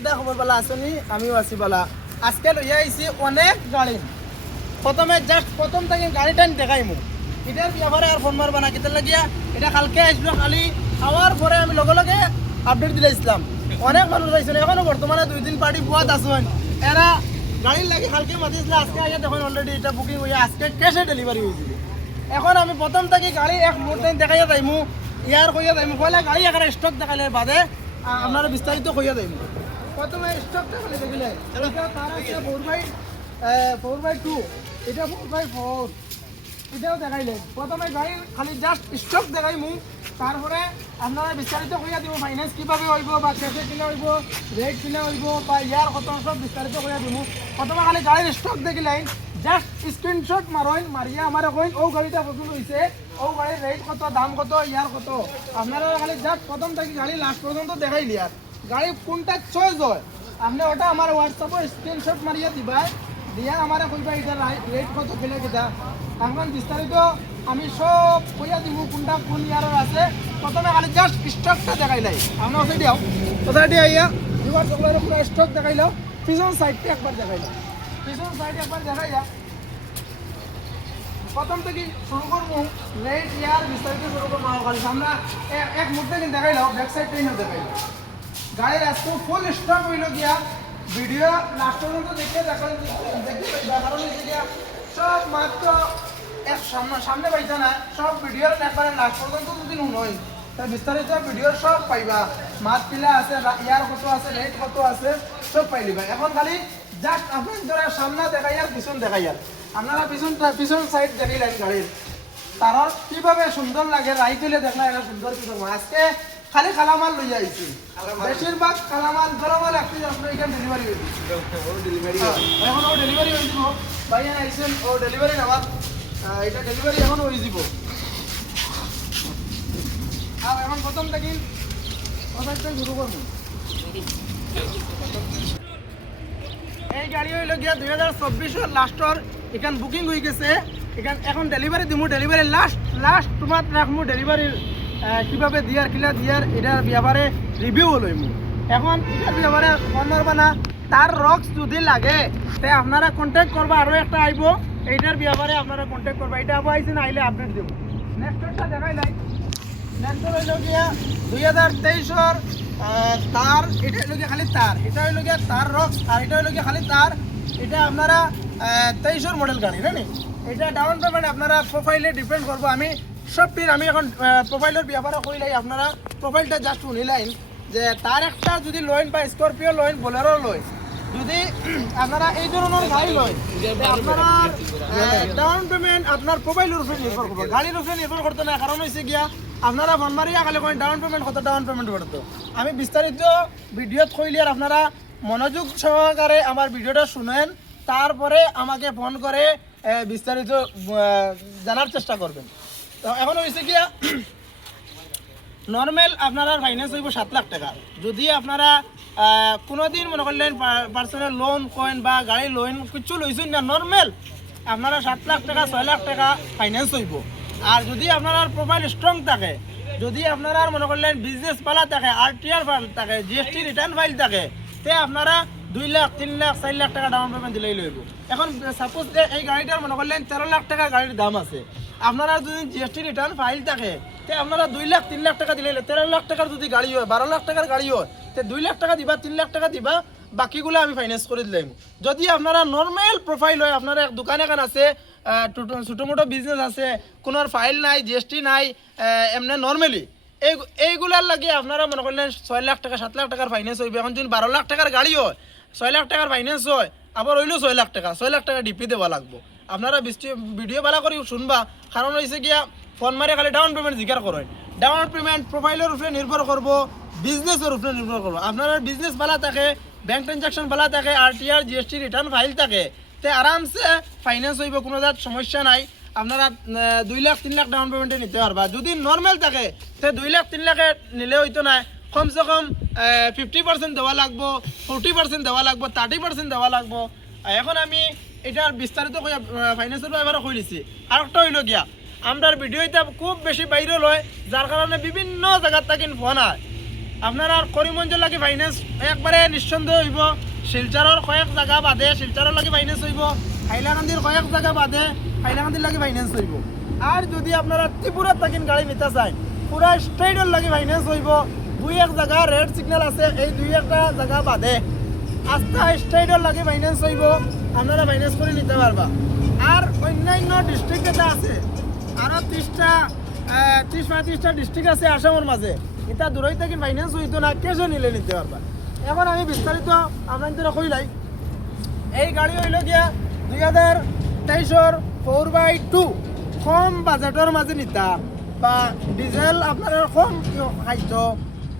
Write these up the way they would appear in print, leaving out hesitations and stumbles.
কিতা খবর বালা আসনি আমিও আছি বালা আজকে লইয়া আইছি অনেক গাড়ি প্রথমে জাস্ট প্রথম থেকে গাড়িটা দেখাইমু এটার ব্যাপারে আর ফোন মারবা না কিতার লাগিয়া এটা কালকে আসলো খালি খাওয়ার পরে আমি লগে লগে আপডেট দিলে ইসলাম অনেক মানুষ আইছেন এখনো বর্তমানে 2-3 পার্টি বুয়াত আসেন এরা গাড়ির লাগে কালকে মাতিছিল আজকে আইয়া দেখুন অলরেডি এটা বুকিং হয়ে আজকে ক্যাশে ডেলিভারি হয়েছিল এখন আমি প্রথম থেকে গাড়ি এক মুহূর্তে দেখাইয়া যাইমু ইয়ার কইয়া যাইমু পয়লা গাড়ি একটা স্টক দেখাইলে বাদে আপনারা বিস্তারিত কইয়া যাইমু প্রথমে স্টক দেখালে দেখিলে এটা তার আছে 4x2 এটা 4x4 এটাও দেখাইলে প্রথমে গাড়ি খালি জাস্ট স্টক দেখাইমু তারপরে আপনারা বিস্তারিত কইয়া দিব ফাইন্যান্স কীভাবে হইব বা ক্যাশে কিনা হইব রেট কিনা হইব বা ইয়ার কত সব বিস্তারিত কইয়া দিব প্রথমে খালি গাড়ির স্টক দেখিলেন জাস্ট স্ক্রিনশট মারইন মারিয়া আমার কইন ও গাড়িটা পছন্দ হয়েছে ও গাড়ির রেট কত দাম কত ইয়ার কত আপনারা খালি জাস্ট প্রথম থেকে গাড়ি লাস্ট পর্যন্ত দেখাই লিয়ার গাড়ি কোনটা চয়েস হয় আপনি ওটা আমার হোয়াটসঅ্যাপে স্ক্রিনশট মারিয়া দিবা দিয়া আমার কইবা এটা রেট কত ফেলে কিটা এখন বিস্তারিত আমি সব কইয়া দিব কোনটা কোন ইয়ারের আছে প্রথমে খালি জাস্ট স্টকটা দেখাইলাই আমরা ওসাই দিও ওসাই দিয়ে আইয়া দুবার চকলের পুরো স্টক দেখাইলো পিছন সাইডটা একবার দেখাইলো পিছন সাইড একবার দেখাইয়া প্রথম থেকে শুরু করবো রেট ইয়ার বিস্তারিত শুরু করবো খালি আমরা এক মুহূর্তে কিন্তু দেখাইলো ব্যাক সাইডটাই না দেখাইলো গাড়ির আজকে ফুল স্টক হইল গিয়া ভিডিও লাস্ট পর্যন্ত দেখতে কারণ সব মাত্র এক সামনে পাইছে না সব ভিডিওর একবারে লাস্ট পর্যন্ত যদি নয় তাই বিস্তারিত ভিডিওর সব পাইবা মাত পিলা আছে ইয়ার কত আছে রেট কত আছে সব পাইলিবা এখন খালি জাস্ট আপনার সামনে দেখাই আর পিছন দেখাই আর আপনারা পিছন সাইড দেখাইলেন গাড়ির তার কিভাবে সুন্দর লাগে রাইট হইলে দেখলা এটা সুন্দর পিছন আজকে খালি কালামাল লইয়া আইছি বেশিরভাগ কালামাল গরমাল একটু আপনার এখানে ডেলিভারি হয়েছে এখন ও ডেলিভারি হয়ে যাব ভাইয়া আইছেন ও ডেলিভারি নেওয়ার এটা ডেলিভারি এখন হয়ে যাব আর এখন প্রথম থেকে কথাটা শুরু করব এই গাড়ি হইল গিয়া 2024 লাস্টর এখান বুকিং হয়ে গেছে এখান এখন ডেলিভারি দিমু ডেলিভারি লাস্ট তোমার রাখমু ডেলিভারির কীভাবে দিয়ার কিলা দিয়ার এটার ব্যাপারে রিভিউ লইমু এখন এটার ব্যাপারে ফোন মারবা না তার রক্স যদি লাগে তাই আপনারা কন্ট্যাক্ট করবা আরও একটা আইব এইটার ব্যাপারে আপনারা কন্ট্যাক্ট করবা এটা আবার আইসে না আইলে আপডেট দেবো নেক্সটটা দেখাই নাই নেক্সট হইল গিয়া 2023-র তার এটা হইল গিয়া খালি তার এটা হইল গিয়া তার রক্স আর এটা হইল গিয়া খালি তার এটা আপনারা 23-র মডেল গাড়ি জানি এটা ডাউন পেমেন্ট আপনারা প্রোফাইলে ডিপেন্ড করবো আমি সবটির আমি এখন প্রোফাইলের ব্যাপারে কইলাই আপনারা প্রোফাইলটা জাস্ট শুনিলাইন যে তার একটা যদি লোন বা স্করপিও লোন বোলেরো লয় যদি আপনারা এই ধরনের গাড়ি লয় আপনারা ডাউন পেমেন্ট আপনার প্রোফাইলের উপরে নির্ভর করবে গাড়ির উপরে নির্ভর করতে না কারণ হয়েছে গিয়া আপনারা ফোন মারিয়া খালি কোন ডাউন পেমেন্ট কত ডাউন পেমেন্ট করতো আমি বিস্তারিত ভিডিওত কইলি আর আপনারা মনোযোগ সহকারে আমার ভিডিওটা শুনেন তারপরে আমাকে ফোন করে বিস্তারিত জানার চেষ্টা করবেন তো এখন হয়েছে গিয়া নর্মাল আপনারা ফাইন্যান্স হইব 7 লাখ টাকা যদি আপনারা কোনোদিন মনে করলেন পার্সোনাল লোন কয়েন বা গাড়ি লোন কিছু লইছেন না নর্মাল আপনারা 7 লাখ টাকা 6 লাখ টাকা ফাইন্যান্স হইব আর যদি আপনার প্রোফাইল স্ট্রং থাকে যদি আপনারা মনে করলেন বিজনেস পালা থাকে আরটিআর ফাইল থাকে জিএসটি রিটার্ন ফাইল থাকে তে আপনারা 2 লাখ 3 লাখ 4 লাখ টাকা ডাউন পেমেন্ট দিলেই লইব এখন সাপোজ এই গাড়িটার মনে করলেন 13 লাখ টাকা গাড়ির দাম আছে আপনারা যদি জিএসটি রিটার্ন ফাইল থাকে তে আপনারা 2 লাখ 3 লাখ টাকা দিলে 13 লাখ টাকার যদি গাড়ি হয় 12 লাখ টাকার গাড়ি হয় তে 2 লাখ টাকা দিবা 3 লাখ টাকা দিবা বাকিগুলো আমি ফাইন্যান্স করে দিলাম যদি আপনারা নর্মাল প্রোফাইল হয় আপনারা এক দোকান এখন আছে ছোটো মোটো বিজনেস আছে কোনোর ফাইল নাই জিএসটি নাই এমনি নর্মালি এইগুলার লাগে আপনারা মনে করলেন 6 লাখ টাকা 7 লাখ টাকার ফাইন্যান্স হইবে এখন যদি 12 লাখ টাকার গাড়ি হয় 6 লাখ টাকার ফাইন্যান্স হয় আবার হইলেও 6 লাখ টাকা ডিপি দেওয়া লাগবো আপনারা ভিডিও বালা করে শুনবা কারণ হয়েছে গিয়া ফোন মারে খালি ডাউন পেমেন্ট জিজ্ঞাসা করেন ডাউন পেমেন্ট প্রোফাইলের উপরে নির্ভর করবো বিজনেসের উপরে নির্ভর করবো আপনারা বিজনেস ভালো থাকে ব্যাংক ট্রানজাকশন ভালো থাকে আরটিআর জিএসটি রিটার্ন ফাইল থাকে তে আরামসে ফাইন্যান্স হইব কোনো জাত সমস্যা নাই আপনারা 2 লাখ 3 লাখ ডাউন পেমেন্টে নিতে পারবা যদি নর্মাল থাকে তে 2 লাখ 3 লাখে নিলে হইতো না কমসে কম 50% দেওয়া লাগবো 40% দেওয়া লাগবো 30% দেওয়া লাগবো এখন আমি এটার বিস্তারিত ফাইন্যান্সের ব্যাপারে কই দিছি আর একটা হইল গিয়া আমরার ভিডিও এটা খুব বেশি ভাইরাল হয় যার কারণে বিভিন্ন জায়গার থেকে ফোন হয় আপনার আর করিমগঞ্জের লাগি ফাইন্যান্স একবারে নিঃসন্দেহ হইব, শিলচরের কয়েক জায়গা বাদে শিলচরের লাগি ফাইন্যান্স হইব, হাইলাকান্দির কয়েক জায়গা বাদে হাইলাকান্দির লাগি ফাইন্যান্স হইব। আর যদি আপনারা ত্রিপুরার থাকেন গাড়ি নিতে চান পুরা স্ট্রেটের লাগি ফাইন্যান্স হইব। দুই এক জায়গা রেড সিগন্যাল আছে, এই দুই একটা জায়গা বাদে আস্থা স্ট্রেটের লাগি ফাইন্যান্স হইব, আপনারা ফাইন্যান্স করে নিতে পারবা। আর অন্যান্য ডিস্ট্রিক্ট যেটা আছে আরও 30-35টা ডিস্ট্রিক্ট আছে আসামের মাঝে, এটা দূরই থেকে ফাইন্যান্স হইতো না, কেসও নিলে নিতে পারবা। এখন আমি বিস্তারিত আপনাদের কইলাই, এই গাড়ি হইল গিয়া 2023-এর 4x2 কম বাজেটের মাঝে নিতা বা ডিজেল আপনার কম খাইত,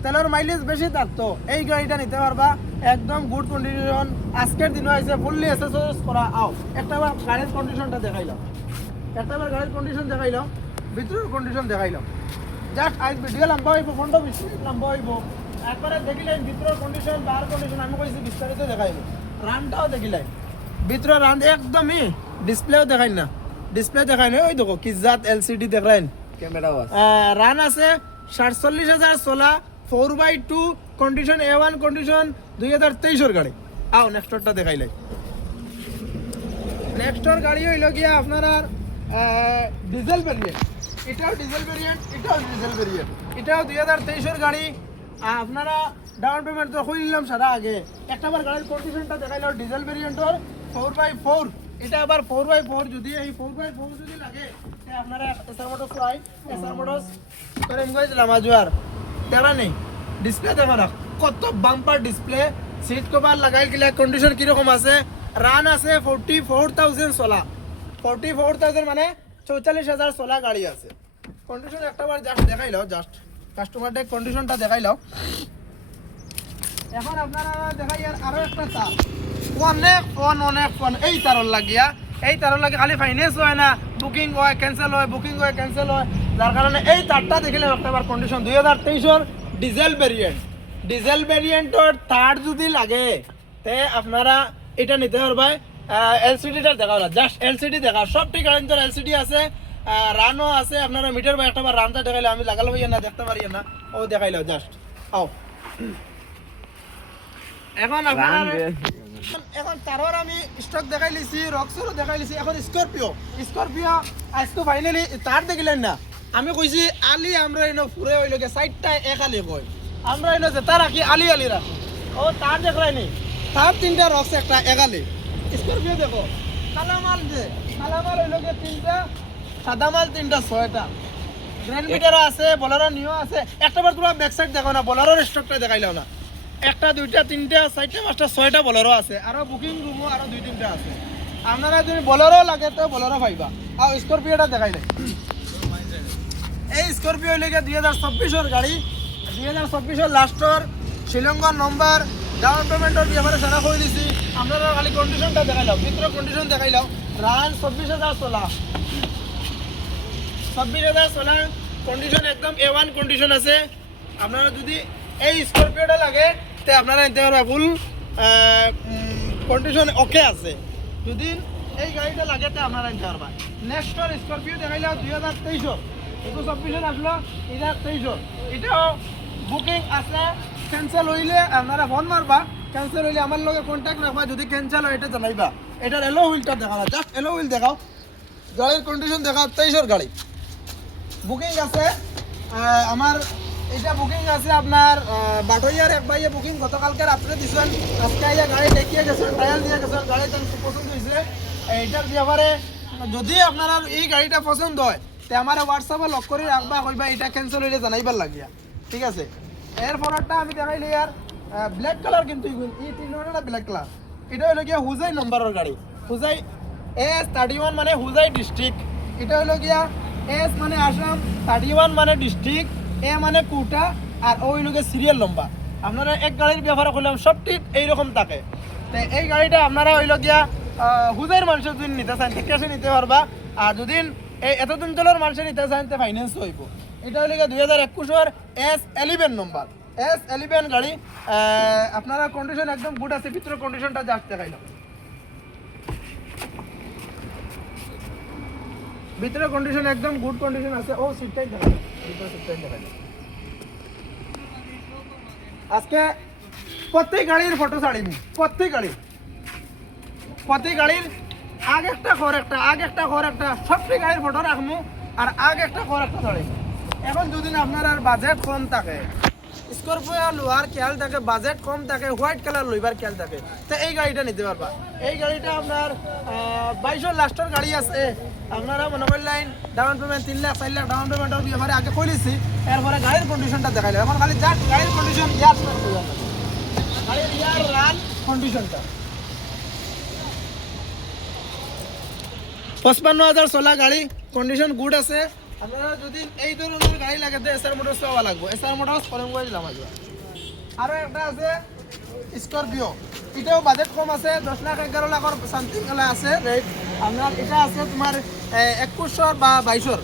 তেলের মাইলেজ বেশি থাকতো, এই গাড়িটা নিতে পারবা। একদম গুড কন্ডিশন, আজকের দিনও আছে ফুললি এসএসএস করা। আও একটা গাড়ির কন্ডিশনটা দেখাইলাম, একটা গাড়ির কন্ডিশন দেখাইলাম, ভিতরের কন্ডিশন দেখাইলাম। জাস্ট আজ ভিডিও লম্বা হইব, 15-20 মিনিট লম্বা হইব। একবারে দেখিলেন ভিতরের কন্ডিশন, বার কন্ডিশন আমি কইছি বিস্তারিত দেখাইব। রানটাও দেখিলেন, ভিতরের রান একদমই, ডিসপ্লেও দেখাই না, ডিসপ্লে দেখাই না, ওই দেখো কিজাত এলসিডি দেখাইন, ক্যামেরাও আছে। রান আছে 47,000 চলা, 4x2 কন্ডিশন, A1 কন্ডিশন, 2023-এর গাড়ি। আও নেক্সটরটা দেখাইলাই। নেক্সটর গাড়ি হইল গিয়া আপনার ডিজেল ভেরিয়েন্ট, এটাও ডিজেল ভেরিয়েন্ট, এটাও ডিজেল ভেরিয়েন্ট, এটাও 2023-এর গাড়ি। আপনারা ডাউন পেমেন্ট তো কইলাম সারা আগে। একটাবার গাড়ির কন্ডিশনটা দেখাইল ডিজেল ভেরিয়েন্টর 4x4, এটা আবার 4x4। যদি এই 4x4 যদি লাগে আপনারা এসআর মোটরস রাই, এসআর মোটরস করিমগঞ্জ লামাজুয়ার তেরা নেই। ডিসপ্লে দেখো না কত বাম্পার ডিসপ্লে, সিট কভার লাগাই গেলে কন্ডিশন কিরকম আছে। রান আছে 44,000 চলা, 44,000 মানে 44,000 চলা গাড়ি আছে। কন্ডিশন একটাবার জাস্ট দেখাই লাও, জাস্ট কাস্টমারদের কন্ডিশনটা দেখাই লাও। এখন আপনারা দেখাই আরো একটা তার, অনেক ফোন এই তারর লাগিয়া, এই তারর লাগে খালি ফাইন্যান্স হয় না, বুকিং হয় ক্যান্সেল হয়, বুকিং হয় ক্যান্সেল হয়। যার কারণে এই তারটা দেখিলে একটাবার কন্ডিশন 2023-এর ডিজেল ভেরিয়েন্ট, ডিজেল ভেরিয়েন্টর তার যদি লাগে তে আপনারা এটা নিতে পারবেন। এলসিডিটা দেখাও না, জাস্ট এলসিডি দেখা, সব ঠিক গাড়ির এলসিডি আছে, রানও আছে। আপনারা মিটার বা একটাবার রানটা দেখাইলে আমি লাগালো না, দেখতে পারি না, ও দেখাইলো জাস্ট। আও এখন আপনার এখন তারর আমি স্টক দেখাই লিছি, রক্সরও দেখাই লিছি। এখন স্করপিও আজকে ফাইনালি তার দেখিলেন না, আমি কইছি আলি আমরা এনে ফুরে হইল গে সাইডটা এক আলি কই, আমরা এনে যেটা রাখি আলি আলি রাখি। ও তার দেখাই নি, তার 3টা রক্স একটা এক আলি। স্করপিও দেখো কালামাল, যে কালামাল হইল গে 3টা, সাদা মাল 3টা, 6টা গ্র্যান্ড মিটারও আছে, বোলেরো নিও আছে। একটাবার তোমরা ব্যাক সাইড দেখো না, বোলেরোর স্টকটা দেখাইলাম না। 1টা 2টা 3টা 4টা 5টা 6টা বোলেরো আছে, আরো বুকিং রুমও আরো 2-3টা আছে। আপনারা যদি বোলেরো লাগে তো বোলেরো পাইবা। আর স্করপিওটা দেখাই নাই, এই স্করপিও লেগে 2024-এর গাড়ি, 2024-এর লাস্টর শ্রীলঙ্কার নম্বর। ডাউন পেমেন্টের ব্যাপারে সারা কই দিছি, আপনারা খালি কন্ডিশনটা দেখাইলাম, ভিতরের কন্ডিশন দেখাইলাম। রান 24,000 চলা, 26,000 চলা, কন্ডিশন একদম A1 কন্ডিশন আছে। আপনারা যদি এই স্করপিওটা লাগে তে আপনারা নিতে পারবেন, ফুল কন্ডিশন ওকে আছে। যদি এই গাড়িটা লাগে তে আপনারা নিতে পারবেন। নেক্সটর স্করপিও দেখাইলাম 2023-এর, 24-এর আসলো 2023-এর। এটাও বুকিং আছে, ক্যান্সেল হইলে আপনারা ফোন মারবা, ক্যান্সেল হইলে আমার লগে কন্ট্যাক্ট রাখবা, যদি ক্যান্সেল হয় এটা জানাইবা। এটার এলো হুইলটা দেখাও না, জাস্ট এলো হুইল দেখাও, গাড়ির কন্ডিশন দেখাও। 23-এর গাড়ি বুকিং আছে আমার, এটা বুকিং আছে আপনার বাটইয়ার এক ভাইয়ে বুকিং গতকালকে রাত্রে দিয়েছেন, আজকে আইয়া গাড়ি দেখিয়ে গেছেন, ট্রায়াল দিয়ে গেছেন, গাড়ি পছন্দ হয়েছে। এইটার ব্যাপারে যদি আপনারা এই গাড়িটা পছন্দ হয় তে আমার হোয়াটসঅ্যাপে লক করে রাখবা, কইবা এটা ক্যান্সেল হইলে জানাইবার লাগিয়া, ঠিক আছে। এর পরেরটা আমি দেখাইলি আর ব্ল্যাক কালার, কিন্তু এই 3 ব্ল্যাক কালার। এটা হলো গিয়া হুজাই নম্বরের গাড়ি, হুজাই S31 মানে হুজাই ডিস্ট্রিক্ট। এটা হলো গিয়া S মানে আসাম, 31 মানে ডিস্ট্রিক্ট, এ মানে কোটা, আর ওই লোকের সিরিয়াল লম্বা। আপনারা এক গাড়ির ব্যাপারে করলাম সব ঠিক এইরকম থাকে। তো এই গাড়িটা আপনারা হইল গিয়া হুজাইয়ের মানুষের যদি নিতে চান ঠিক আছে নিতে পারবা, আর যদি এই এতদিন চলের মানুষের নিতে চান তো ফাইন্যান্স হইব। এটা হইল গিয়া 2021-এর S11 নম্বর, S11 গাড়ি। আপনারা কন্ডিশন একদম গুড আছে, ভিতরের কন্ডিশনটা জাস্ট দেখাইলাম, ভিতরে কন্ডিশন একদম গুড কন্ডিশন আছে। ও সিটটাই দেখাইলাম, ভিতরে সিটটাই দেখাইলাম। আজকে প্রত্যেক গাড়ির ফটো ছাড়িনি, প্রত্যেক গাড়ির আগে একটা ঘর একটা, আগে একটা ঘর একটা, সবটি গাড়ির ফটো রাখবো আর আগে একটা ঘর একটা ছাড়িনি। এখন যদি আপনার আর বাজেট কম থাকে, স্করপিও লোয়ার খেয়াল থাকে, বাজেট কম থাকে, হোয়াইট কালার লইবার খেয়াল থাকে, তো এই গাড়িটা নিতে পারবা। এই গাড়িটা আপনার 22 লাস্টের গাড়ি আছে। আপনারা মনে করলেন down payment 3 lakh 4 lakh down পেমেন্টের ব্যাপারে আগে কইছি, এরপরে গাড়ির কন্ডিশনটা দেখাইলে এখন খালি যাক গাড়ির কন্ডিশন ইয়ার গাড়ির ইয়ার রান কন্ডিশনটা 55,000 চলা গাড়ি, কন্ডিশন গুড আছে। আপনারা যদি এই ধরনের গাড়ি লাগে তো এসআর মোটরস পাওয়া লাগবে, এসআর মোটরস করিমগঞ্জ লামাজুয়া। আরও একটা আছে স্করপিও, এটাও বাজেট কম আছে, 10 লাখ 11 লাখের সামথিং আছে রেট। আপনার এটা আছে তোমার 2100 বা 2200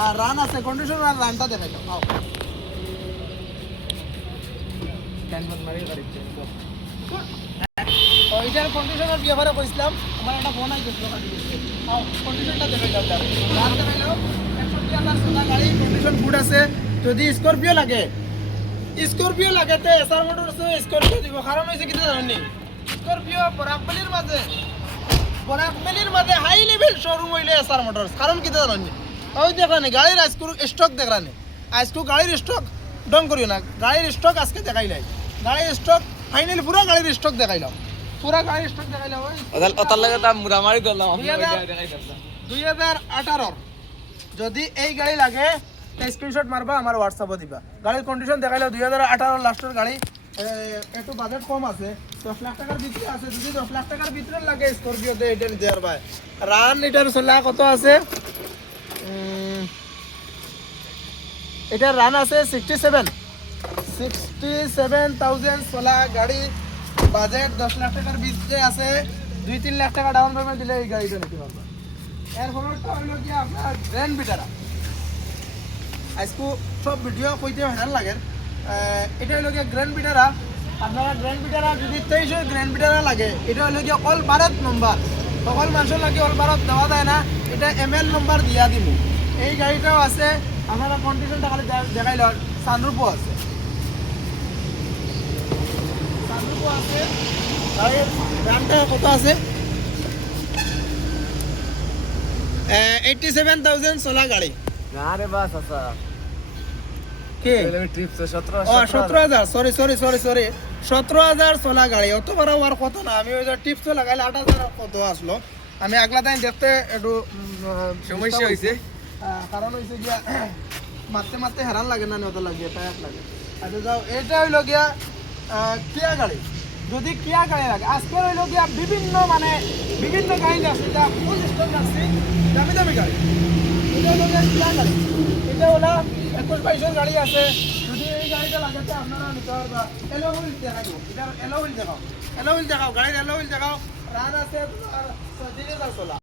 আর রান আছে, কন্ডিশন আর রানটা দেখাই দাও। এটার কন্ডিশনের ব্যাপারে কইছিলাম, আমার একটা ফোন আইছিল কন্ডিশনটা দেখাই দাও। রান দেখাই দাও, 61,000 সোনা গাড়ি, কন্ডিশন গুড আছে। যদি স্করপিও লাগে তো এসআর মোটরস স্করপিও দিব। কারণ হয়েছে কি জানেননি, স্করপিও বরাকবেলির মাঝে হাই লেভেল শোরুম হইলে এসআর মোটরস। কারণ কি জানেননি, ওই দেখলানি গাড়ির আজকে স্টক দেখলানি, আজকে গাড়ির স্টক ডং করিও না, গাড়ির স্টক আজকে দেখাইলাই, গাড়ির স্টক ফাইনালি পুরো গাড়ির স্টক দেখাইলাম, পুরো গাড়ির স্টক দেখাইলাম। ওটার লাগে তা মুরামারি করলাম 2018 যদি এই গাড়ি লাগে স্ক্রিনশট মারবা, আমার হোয়াটসঅ্যাপে দিবা। গাড়ির কন্ডিশন দেখাইলো 2018 লাস্টের গাড়ি, একটু বাজেট কম আছে, 10 লাখ টাকার ভিতরে আছে। যদি 10 লাখ টাকার ভিতরে লাগে স্করপিওতে এটা নিতে পারবা। রান এটার চলা কত আছে, এটার রান আছে 67,000 চলা গাড়ি, বাজেট 10 লাখ টাকার ভিতরে আছে। 2-3 লাখ টাকা ডাউন পেমেন্ট দিলে এই গাড়িটা নিতে পারবা। এর ফলটা হইল কি আপনার গ্র্যান্ড ভিটারা, আজকে সব ভিডিও কইতে হেরান লাগে। এটা হইল গিয়ে গ্র্যান্ড ভিটারা। আপনারা গ্র্যান্ড ভিটারা যদি 23 গ্র্যান্ড ভিটারা লাগে, এটা হইল গিয়ে অল ভারত নম্বর, সকল মানুষের লাগে অল ভারত দেওয়া যায় না, এটা ML নম্বর দিয়া দিব। এই গাড়িটাও আছে, আপনারা কন্ডিশনটা খালি দেখাইল। সানরুফও আছে, গাড়ির দামটা কত আছে, 87,000 চলা গাড়ি। আরে বাস আচ্ছা কে ট্রিপ তো 17,000 সরি 17,000 চলা গাড়ি। অত বড় হওয়ার কথা না, আমি ওই টিপস লাগাইলে 8,000 কত আসলো। আমি আগলা টাইম দেখতে একটু সমস্যা হয়েছে, কারণ হয়েছে গিয়া মারতে হেরান লাগে না, নতো লাগে টায়ার লাগে। আচ্ছা যাও, এটা হইল গিয়া কিয়া গাড়ি। যদি কিয়া গাড়ি লাগে, আজকে হইল গিয়া বিভিন্ন গাড়ি আছে, যা ফুল স্টক আছে, দামি দামি গাড়ি। এটা হলো গিয়া কিয়া গাড়ি, এটা হলো 21-22 গাড়ি আছে। যদি এই গাড়িটা লাগে তো আপনারা নিতে পারবা। এলো হুইল দেখাই দেবো, এটা এলো হুইল দেখাও, গাড়ির এলো হুইল দেখাও। রান আছে তোমার 30,000 চলা।